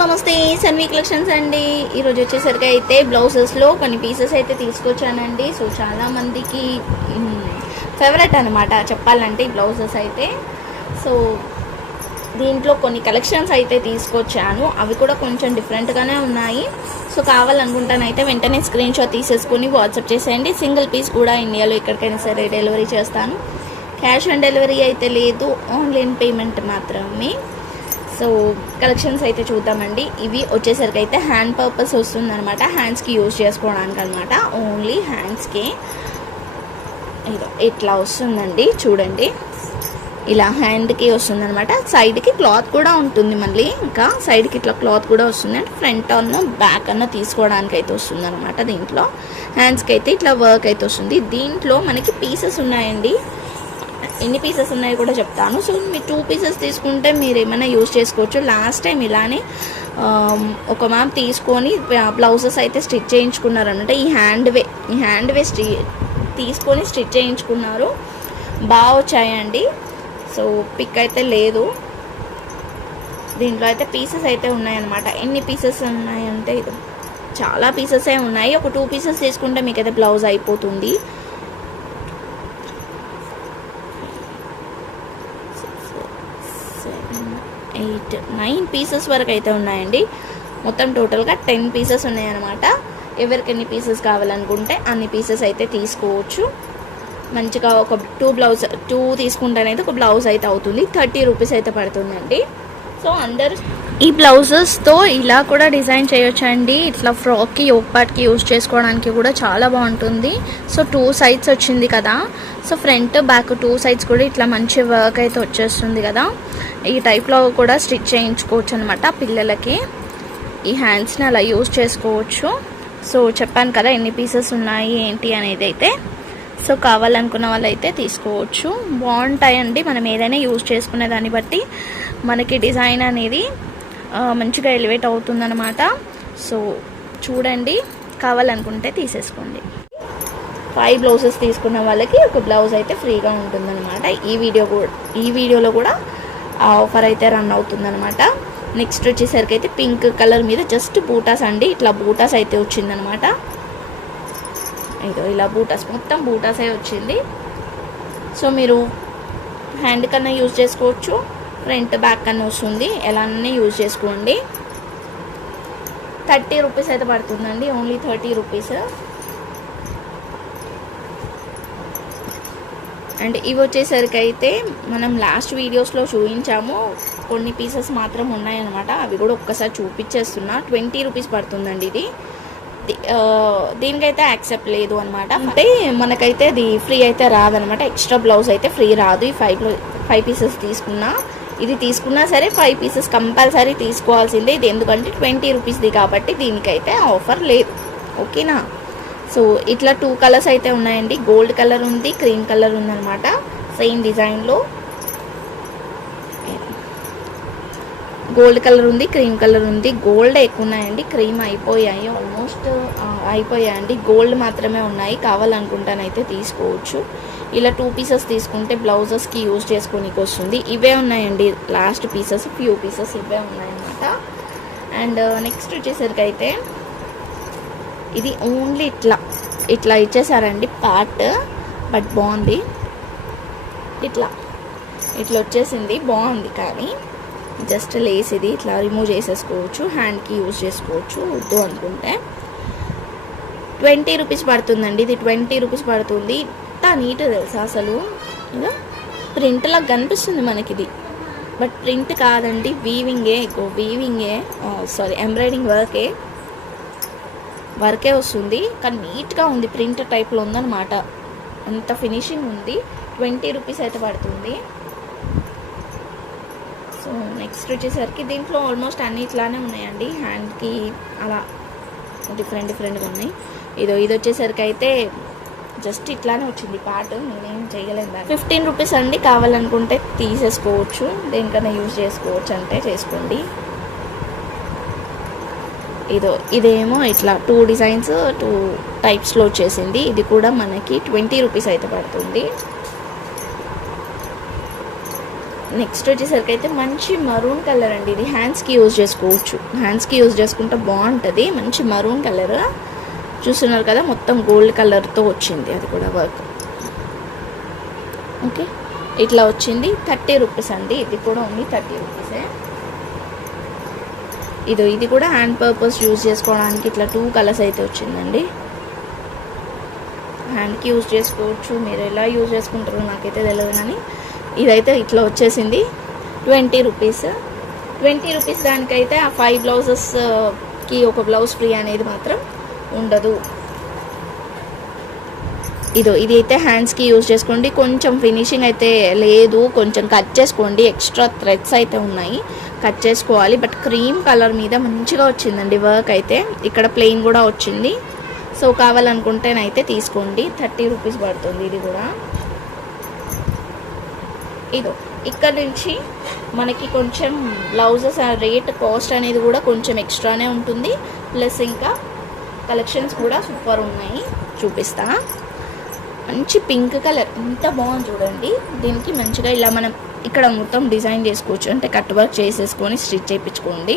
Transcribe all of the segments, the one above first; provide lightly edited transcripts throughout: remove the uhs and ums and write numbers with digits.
నమస్తే సన్వి కలెక్షన్స్ అండి. ఈరోజు వచ్చేసరికి అయితే బ్లౌజెస్లో కొన్ని పీసెస్ అయితే తీసుకొచ్చానండి. సో చాలా మందికి ఫేవరెట్ అనమాట చెప్పాలంటే ఈ బ్లౌజెస్ అయితే. సో దీంట్లో కొన్ని కలెక్షన్స్ అయితే తీసుకొచ్చాను, అవి కూడా కొంచెం డిఫరెంట్గానే ఉన్నాయి. సో కావాలనుకుంటానైతే వెంటనే స్క్రీన్ షాట్ తీసేసుకొని వాట్సాప్ చేసేయండి. సింగిల్ పీస్ కూడా ఇండియాలో ఎక్కడికైనా సరే డెలివరీ చేస్తాను. క్యాష్ ఆన్ డెలివరీ అయితే లేదు, ఆన్లైన్ పేమెంట్ మాత్రమే. సో కలెక్షన్స్ అయితే చూద్దామండి. ఇవి వచ్చేసరికి అయితే హ్యాండ్ పర్పస్ వస్తుంది అనమాట, హ్యాండ్స్కి యూజ్ చేసుకోవడానికి అనమాట, ఓన్లీ హ్యాండ్స్కి. ఇట్లా వస్తుందండి చూడండి, ఇలా హ్యాండ్కి వస్తుంది అనమాట. సైడ్కి క్లాత్ కూడా ఉంటుంది, మళ్ళీ ఇంకా సైడ్కి ఇట్లా క్లాత్ కూడా వస్తుంది. అంటే ఫ్రంట్ అన్న బ్యాక్ అన్న తీసుకోవడానికి అయితే వస్తుంది అనమాట. దీంట్లో హ్యాండ్స్కి అయితే ఇట్లా వర్క్ అయితే వస్తుంది. దీంట్లో మనకి పీసెస్ ఉన్నాయండి, ఎన్ని పీసెస్ ఉన్నాయో కూడా చెప్తాను. సో మీరు 2 పీసెస్ తీసుకుంటే మీరు ఏమైనా యూజ్ చేసుకోవచ్చు. లాస్ట్ టైం ఇలానే ఒక మ్యామ్ తీసుకొని బ్లౌజెస్ అయితే స్టిచ్ చేయించుకున్నారు అనమాట. ఈ హ్యాండ్ వే తీసుకొని స్టిచ్ చేయించుకున్నారు, బాగా వచ్చాయండి. సో పిక్ అయితే లేదు, దీంట్లో అయితే పీసెస్ అయితే ఉన్నాయన్నమాట. ఎన్ని పీసెస్ ఉన్నాయంటే ఇది చాలా పీసెసే ఉన్నాయి. ఒక 2 పీసెస్ తీసుకుంటే మీకైతే బ్లౌజ్ అయిపోతుంది. 8, 9 పీసెస్ వరకు అయితే ఉన్నాయండి. మొత్తం టోటల్గా 10 పీసెస్ ఉన్నాయన్నమాట. ఎవరికి ఎన్ని పీసెస్ కావాలనుకుంటే అన్ని పీసెస్ అయితే తీసుకోవచ్చు. మంచిగా ఒక 2 తీసుకుంటేనైతే ఒక బ్లౌజ్ అయితే అవుతుంది. 30 రూపీస్ అయితే పడుతుందండి. సో అందరూ ఈ బ్లౌజెస్తో ఇలా కూడా డిజైన్ చేయొచ్చండి. ఇట్లా ఫ్రాక్కి యోక్ పార్ట్కి యూజ్ చేసుకోవడానికి కూడా చాలా బాగుంటుంది. సో 2 సైడ్స్ వచ్చింది కదా, సో ఫ్రంట్ బ్యాక్ 2 సైడ్స్ కూడా ఇట్లా మంచి వర్క్ అయితే వచ్చేస్తుంది కదా. ఈ టైప్లో కూడా స్టిచ్ చేయించుకోవచ్చు అనమాట పిల్లలకి. ఈ హ్యాండ్స్ని అలా యూజ్ చేసుకోవచ్చు. సో చెప్పాను కదా ఎన్ని పీసెస్ ఉన్నాయి ఏంటి అనేది అయితే. సో కావాలనుకున్న వాళ్ళు అయితే తీసుకోవచ్చు, బాగుంటాయండి. మనం ఏదైనా యూజ్ చేసుకునే దాన్ని బట్టి మనకి డిజైన్ అనేది మంచిగా ఎలివేట్ అవుతుందన్నమాట. సో చూడండి, కావాలనుకుంటే తీసేసుకోండి. 5 బ్లౌజెస్ తీసుకున్న వాళ్ళకి ఒక బ్లౌజ్ అయితే ఫ్రీగా ఉంటుందన్నమాట. ఈ వీడియోలో కూడా ఆఫర్ అయితే రన్ అవుతుందన్నమాట. నెక్స్ట్ వచ్చేసరికి అయితే పింక్ కలర్ మీద జస్ట్ బూటాస్ అండి, ఇట్లా బూటాస్ అయితే వచ్చిందనమాట. ఇలా బూటాస్, మొత్తం బూటాసే వచ్చింది. సో మీరు హ్యాండ్ కన్నా యూజ్ చేసుకోవచ్చు, ఫ్రంట్ బ్యాక్ కన్నా వస్తుంది, ఎలానే యూజ్ చేసుకోండి. 30 రూపీస్ అయితే పడుతుందండి, ఓన్లీ 30 రూపీస్. అండ్ ఇవి వచ్చేసరికి అయితే మనం లాస్ట్ వీడియోస్లో చూపించాము, కొన్ని పీసెస్ మాత్రం ఉన్నాయన్నమాట. అవి కూడా ఒక్కసారి చూపించేస్తున్నా. 20 రూపీస్ పడుతుందండి ఇది. దీనికైతే యాక్సెప్ట్ లేదు అనమాట. అంటే మనకైతే అది ఫ్రీ అయితే రాదనమాట, ఎక్స్ట్రా బ్లౌజ్ అయితే ఫ్రీ రాదు. ఈ 5 పీసెస్ తీసుకున్నా, ఇది తీసుకున్నా సరే 5 పీసెస్ కంపల్సరీ తీసుకోవాల్సిందే. ఇది ఎందుకంటే 20 రూపీస్ది కాబట్టి దీనికైతే ఆఫర్ లేదు, ఓకేనా. సో ఇట్లా 2 కలర్స్ అయితే ఉన్నాయండి, గోల్డ్ కలర్ ఉంది, క్రీమ్ కలర్ ఉందన్నమాట. సేమ్ డిజైన్లో గోల్డ్ కలర్ ఉంది, క్రీమ్ కలర్ ఉంది. గోల్డ్ ఎక్కువ ఉన్నాయండి, క్రీమ్ అయిపోయాయి, ఆల్మోస్ట్ అయిపోయాయండి. గోల్డ్ మాత్రమే ఉన్నాయి. కావాలనుకుంటానైతే తీసుకోవచ్చు. ఇలా 2 పీసెస్ తీసుకుంటే బ్లౌజెస్కి యూజ్ చేసుకోనికి వస్తుంది. ఇవే ఉన్నాయండి లాస్ట్ పీసెస్, ఫ్యూ పీసెస్ ఇవే ఉన్నాయన్నమాట. అండ్ నెక్స్ట్ వచ్చేసరికి అయితే ఇది ఓన్లీ ఇట్లా ఇచ్చేసారండి పార్ట్, బట్ బాగుంది. ఇట్లా వచ్చేసింది, బాగుంది. కానీ జస్ట్ లేస్ ఇది ఇట్లా రిమూవ్ చేసేసుకోవచ్చు, హ్యాండ్కి యూజ్ చేసుకోవచ్చు. వద్దు అనుకుంటే 20 రూపీస్ పడుతుందండి. ఇది 20 రూపీస్ పడుతుంది. ఎంత నీట్ తెలుసా అసలు, ఇలా ప్రింట్ లాగా కనిపిస్తుంది మనకి ఇది, బట్ ప్రింట్ కాదండి, వీవింగే ఎంబ్రాయిడింగ్ వర్కే వస్తుంది. కానీ నీట్గా ఉంది, ప్రింట్ టైప్లో ఉందన్నమాట. అంత ఫినిషింగ్ ఉంది. 20 రూపీస్ అయితే పడుతుంది. సో నెక్స్ట్ వచ్చేసరికి దీంట్లో ఆల్మోస్ట్ అన్ని ఇట్లానే ఉన్నాయండి, హ్యాండ్కి అలా డిఫరెంట్గా ఉన్నాయి. ఇది వచ్చేసరికి అయితే జస్ట్ ఇట్లానే వచ్చింది పార్ట్, నేనేం చేయలేదు. 15 రూపీస్ అండి, కావాలనుకుంటే తీసేసుకోవచ్చు, దేనికైనా యూజ్ చేసుకోవచ్చు అంటే చేసుకోండి. ఇదేమో ఇట్లా 2 డిజైన్స్ 2 టైప్స్లో వచ్చేసింది. ఇది కూడా మనకి 20 రూపీస్ అయితే పడుతుంది. నెక్స్ట్ వచ్చేసరికి అయితే మంచి మరూన్ కలర్ అండి. ఇది హ్యాండ్స్కి యూజ్ చేసుకోవచ్చు, హ్యాండ్స్కి యూజ్ చేసుకుంటే బాగుంటుంది. మంచి మరూన్ కలర్ చూస్తున్నారు కదా, మొత్తం గోల్డ్ కలర్తో వచ్చింది అది కూడా వర్క్. ఓకే, ఇట్లా వచ్చింది. 30 రూపీస్ అండి. ఇది కూడా ఓన్లీ 30 రూపీసే. ఇది కూడా హ్యాండ్ పర్పస్ యూజ్ చేసుకోవడానికి ఇట్లా 2 కలర్స్ అయితే వచ్చిందండి. హ్యాండ్కి యూజ్ చేసుకోవచ్చు, మీరు ఎలా యూజ్ చేసుకుంటారో నాకైతే తెలియదు, కానీ ఇదైతే ఇట్లా వచ్చేసింది. 20 రూపీస్. 20 రూపీస్ దానికైతే ఆ 5 బ్లౌజెస్కి ఒక బ్లౌజ్ ఫ్రీ అనేది మాత్రం ఉండదు. ఇది అయితే హ్యాండ్స్కి యూజ్ చేసుకోండి. కొంచెం ఫినిషింగ్ అయితే లేదు, కొంచెం కట్ చేసుకోండి. ఎక్స్ట్రా థ్రెడ్స్ అయితే ఉన్నాయి, కట్ చేసుకోవాలి. బట్ క్రీమ్ కలర్ మీద మంచిగా వచ్చిందండి వర్క్ అయితే. ఇక్కడ ప్లెయిన్ కూడా వచ్చింది. సో కావాలనుకుంటేనైతే తీసుకోండి. 30 రూపీస్ పడుతుంది ఇది కూడా. ఇక్కడ నుంచి మనకి కొంచెం బ్లౌజెస్ రేట్ కాస్ట్ అనేది కూడా కొంచెం ఎక్స్ట్రానే ఉంటుంది. ప్లస్ ఇంకా కలెక్షన్స్ కూడా సూపర్ ఉన్నాయి, చూపిస్తా. మంచి పింక్ కలర్ ఎంత బాగుంది చూడండి. దీనికి మంచిగా ఇలా మనం ఇక్కడ మొత్తం డిజైన్ చేసుకోవచ్చు, అంటే కట్ వర్క్ చేసేసుకొని స్టిచ్ చేయించుకోండి.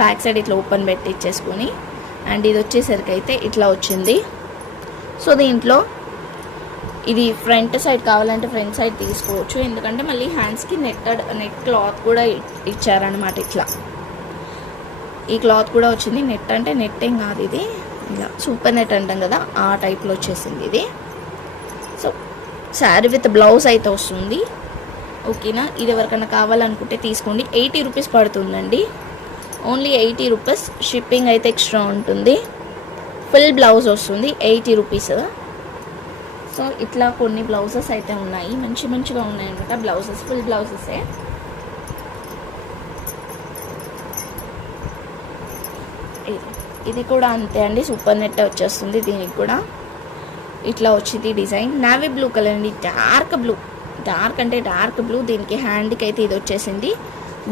బ్యాక్ సైడ్ ఇట్లా ఓపెన్ పెట్టి ఇచ్చేసుకొని. అండ్ ఇది వచ్చేసరికి అయితే ఇట్లా వచ్చింది. సో దీంట్లో ఇది ఫ్రంట్ సైడ్ కావాలంటే ఫ్రంట్ సైడ్ తీసుకోవచ్చు, ఎందుకంటే మళ్ళీ హ్యాండ్స్కి నెట్ క్లాత్ కూడా ఇచ్చారనమాట. ఇట్లా ఈ క్లాత్ కూడా వచ్చింది. నెట్ అంటే నెట్ ఏం కాదు, ఇది ఇలా సూపర్ నెట్ అంటాం కదా, ఆ టైప్లో వచ్చేసింది ఇది. సో శారీ విత్ బ్లౌజ్ అయితే వస్తుంది. ఓకేనా, ఇది ఎవరికైనా కావాలనుకుంటే తీసుకోండి. 80 రూపీస్ పడుతుందండి, ఓన్లీ 80 రూపీస్. షిప్పింగ్ అయితే ఎక్స్ట్రా ఉంటుంది. ఫుల్ బ్లౌజ్ వస్తుంది, 80 రూపీస్. సో ఇట్లా కొన్ని బ్లౌజెస్ అయితే ఉన్నాయి, మంచిగా ఉన్నాయి అనమాట బ్లౌజెస్, ఫుల్ బ్లౌజెసే. ఇది కూడా అంతే అండి, సూపర్ నెట్ వచ్చేస్తుంది. దీనికి కూడా ఇట్లా వచ్చింది డిజైన్. నావీ బ్లూ కలర్ అండి, డార్క్ బ్లూ, డార్క్ అంటే డార్క్ బ్లూ. దీనికి హ్యాండ్కి అయితే ఇది వచ్చేసింది.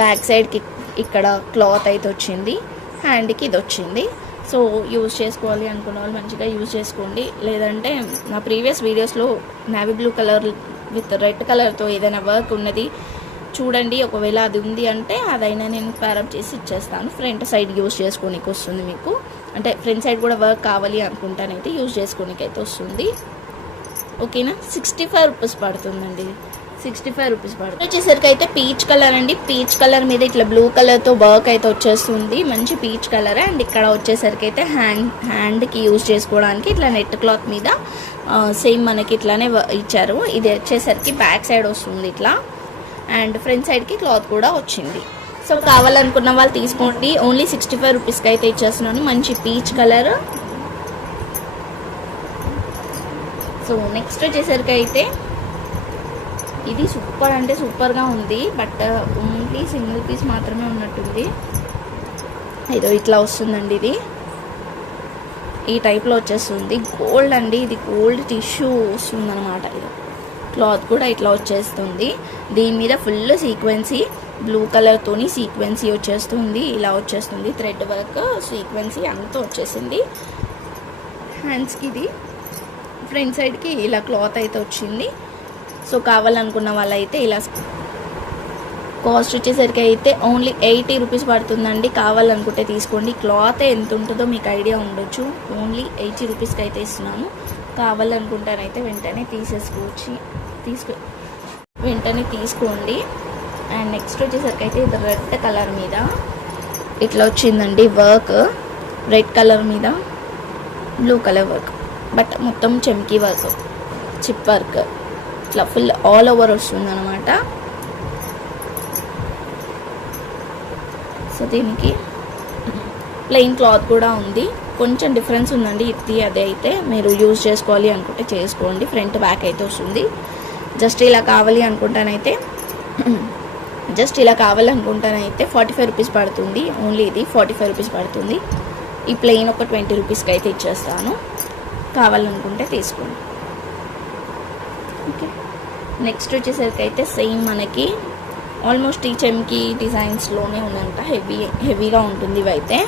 బ్యాక్ సైడ్కి ఇక్కడ క్లాత్ అయితే వచ్చింది, హ్యాండ్కి ఇది వచ్చింది. సో యూజ్ చేసుకోవాలి అనుకున్న వాళ్ళు మంచిగా యూజ్ చేసుకోండి. లేదంటే నా ప్రీవియస్ వీడియోస్లో navy blue colour with red కలర్తో ఏదైనా వర్క్ ఉన్నది చూడండి. ఒకవేళ అది ఉంది అంటే అదైనా నేను ప్యారప్ చేసి ఇచ్చేస్తాను. ఫ్రంట్ సైడ్ యూజ్ చేసుకోనికి వస్తుంది మీకు, అంటే ఫ్రంట్ సైడ్ కూడా వర్క్ కావాలి అనుకుంటానైతే యూజ్ చేసుకోనికి అయితే వస్తుంది. ఓకేనా, 65 రూపీస్ పడుతుందండి. 65 రూపీస్ పడుతుంది. వచ్చేసరికి అయితే పీచ్ కలర్ అండి. పీచ్ కలర్ మీద ఇట్లా బ్లూ కలర్తో వర్క్ అయితే వచ్చేస్తుంది, మంచి పీచ్ కలర్. అండ్ ఇక్కడ వచ్చేసరికి అయితే హ్యాండ్కి యూజ్ చేసుకోవడానికి ఇట్లా నెట్ క్లాత్ మీద సేమ్ మనకి ఇట్లానే ఇచ్చారు. ఇది వచ్చేసరికి బ్యాక్ సైడ్ వస్తుంది ఇట్లా, అండ్ ఫ్రంట్ సైడ్కి క్లాత్ కూడా వచ్చింది. సో కావాలనుకున్న వాళ్ళు తీసుకోండి. ఓన్లీ 65 రూపీస్కి అయితే ఇచ్చేస్తున్నాను. మంచి పీచ్ కలర్. సో నెక్స్ట్ వచ్చేసరికి అయితే ఇది సూపర్ అంటే సూపర్గా ఉంది, బట్ ఓన్లీ సింగిల్ పీస్ మాత్రమే ఉన్నట్టుంది. ఇట్లా వస్తుందండి. ఇది ఈ టైప్లో వచ్చేస్తుంది. గోల్డ్ అండి, ఇది గోల్డ్ టిష్యూ వస్తుంది అనమాట. ఇది క్లాత్ కూడా ఇట్లా వచ్చేస్తుంది. దీని మీద ఫుల్ సీక్వెన్సీ బ్లూ కలర్తోని సీక్వెన్సీ వచ్చేస్తుంది, ఇలా వచ్చేస్తుంది. థ్రెడ్ వర్క్ సీక్వెన్సీ అంతా వచ్చేసింది. హ్యాండ్స్కి ఇది ఫ్రంట్ సైడ్కి ఇలా క్లాత్ అయితే వచ్చింది. సో కావాలనుకున్న వాళ్ళైతే ఇలా. కాస్ట్ వచ్చేసరికి అయితే ఓన్లీ 80 రూపీస్ పడుతుందండి. కావాలనుకుంటే తీసుకోండి. క్లాత్ ఎంత ఉంటుందో మీకు ఐడియా ఉండొచ్చు. ఓన్లీ 80 రూపీస్కి అయితే ఇస్తున్నాను. కావాలనుకుంటానైతే వెంటనే వెంటనే తీసుకోండి. అండ్ నెక్స్ట్ వచ్చేసరికి అయితే ఇది రెడ్ కలర్ మీద ఇట్లా వచ్చిందండి వర్క్. రెడ్ కలర్ మీద బ్లూ కలర్ వర్క్, బట్ మొత్తం చెమ్కీ వర్క్, చిప్ వర్క్, ఇట్లా ఫుల్ ఆల్ ఓవర్ వస్తుంది అనమాట. సో దీనికి ప్లెయిన్ క్లాత్ కూడా ఉంది. కొంచెం డిఫరెన్స్ ఉందండి, ఇది అదే. అయితే మీరు యూజ్ చేసుకోవాలి అనుకుంటే చేసుకోండి. ఫ్రంట్ బ్యాక్ అయితే వస్తుంది. జస్ట్ ఇలా కావాలనుకుంటానైతే 45 రూపీస్ పడుతుంది. ఓన్లీ ఇది 45 రూపీస్ పడుతుంది. ఈ ప్లెయిన్ ఒక 20 రూపీస్కి అయితే ఇచ్చేస్తాను. కావాలనుకుంటే తీసుకోండి. ఓకే, నెక్స్ట్ వచ్చేసరికి అయితే సేమ్ మనకి ఆల్మోస్ట్ ఈ చెమ్కి డిజైన్స్లోనే ఉందంట. హెవీగా ఉంటుంది ఇవైతే.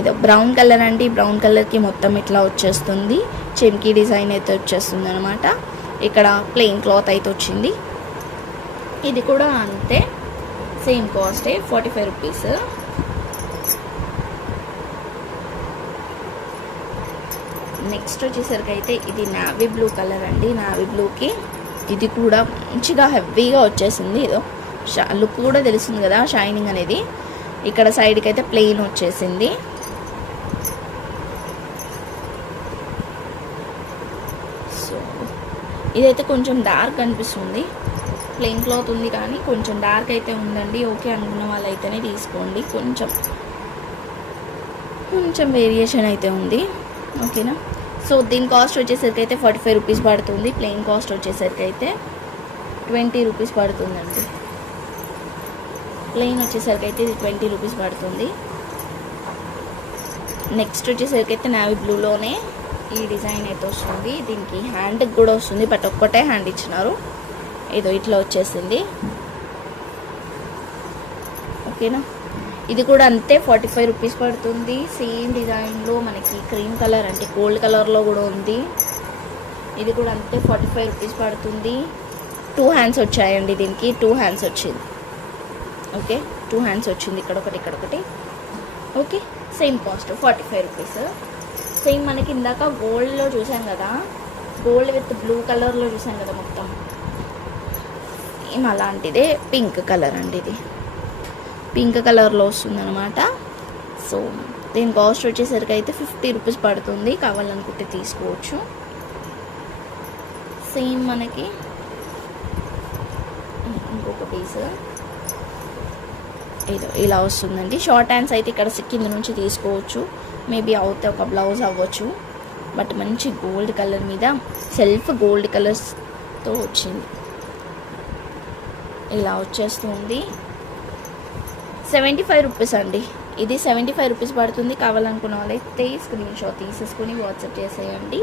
ఇది బ్రౌన్ కలర్ అండి. బ్రౌన్ కలర్కి మొత్తం ఇట్లా వచ్చేస్తుంది. చెమ్కి డిజైన్ అయితే వచ్చేస్తుంది అనమాట. ఇక్కడ ప్లెయిన్ క్లాత్ అయితే వచ్చింది. ఇది కూడా అంతే, సేమ్ కాస్టే 45 రూపీస్. నెక్స్ట్ వచ్చేసరికి అయితే ఇది నావీ బ్లూ కలర్ అండి. నావీ బ్లూకి ఇది కూడా మంచిగా హెవీగా వచ్చేసింది. ఏదో లుక్ కూడా తెలుస్తుంది కదా షైనింగ్ అనేది. ఇక్కడ సైడ్కి అయితే ప్లెయిన్ వచ్చేసింది. సో ఇదైతే కొంచెం డార్క్ అనిపిస్తుంది. ప్లెయిన్ క్లాత్ ఉంది కానీ కొంచెం డార్క్ అయితే ఉందండి. ఓకే అనుకున్న వాళ్ళైతేనే తీసుకోండి. కొంచెం వేరియేషన్ అయితే ఉంది. ఓకేనా. సో దీని కాస్ట్ వచ్చేసరికి అయితే 45 రూపీస్ పడుతుంది. ప్లెయిన్ కాస్ట్ వచ్చేసరికి అయితే 20 రూపీస్ పడుతుందండి. ప్లెయిన్ వచ్చేసరికి అయితే ఇది 20 రూపీస్ పడుతుంది. నెక్స్ట్ వచ్చేసరికి అయితే నావీ బ్లూలోనే ఈ డిజైన్ అయితే వస్తుంది. దీనికి హ్యాండ్కి కూడా వస్తుంది, బట్ ఒక్కటే హ్యాండ్ ఇచ్చినారు. ఏదో ఇట్లా వచ్చేసింది. ఓకేనా. ఇది కూడా అంతే 45 రూపీస్ పడుతుంది. సేమ్ డిజైన్లో మనకి క్రీమ్ కలర్ అంటే గోల్డ్ కలర్లో కూడా ఉంది. ఇది కూడా అంతే 45 రూపీస్ పడుతుంది. 2 హ్యాండ్స్ వచ్చాయండి దీనికి. 2 హ్యాండ్స్ వచ్చింది. ఓకే, 2 హ్యాండ్స్ వచ్చింది, ఇక్కడ ఒకటి ఇక్కడ ఒకటి. Okay, same cost 45 rupees. Same మనకి ఇందాక గోల్డ్లో చూసాం కదా, గోల్డ్ విత్ బ్లూ కలర్లో చూసాం కదా మొత్తం, సేమ్ అలాంటిదే పింక్ కలర్ అండి. ఇది పింక్ కలర్లో వస్తుందన్నమాట. సో దీని కాస్ట్ వచ్చేసరికి అయితే 50 రూపీస్ పడుతుంది. కావాలనుకుంటే తీసుకోవచ్చు. సేమ్ మనకి ఇంకొక పీస్ ఏదో ఇలా వస్తుందండి. షార్ట్ హ్యాండ్స్ అయితే ఇక్కడ కింద నుంచి తీసుకోవచ్చు. మేబీ అవుతే ఒక బ్లౌజ్ అవ్వచ్చు. బట్ మంచి గోల్డ్ కలర్ మీద సెల్ఫ్ గోల్డ్ కలర్స్తో వచ్చింది. ఇలా వచ్చేస్తుంది. 75 రూపీస్ అండి. ఇది 75 రూపీస్ పడుతుంది. కావాలనుకున్న వాళ్ళైతే స్క్రీన్ షాట్ తీసేసుకొని వాట్సాప్ చేసేయండి.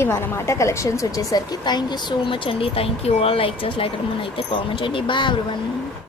ఇవన్నమాట కలెక్షన్స్ వచ్చేసరికి. థ్యాంక్ యూ సో మచ్ అండి. Thank you all. లైక్ చేసి లైక్ అయితే కామెంట్ చేయండి. Bye everyone.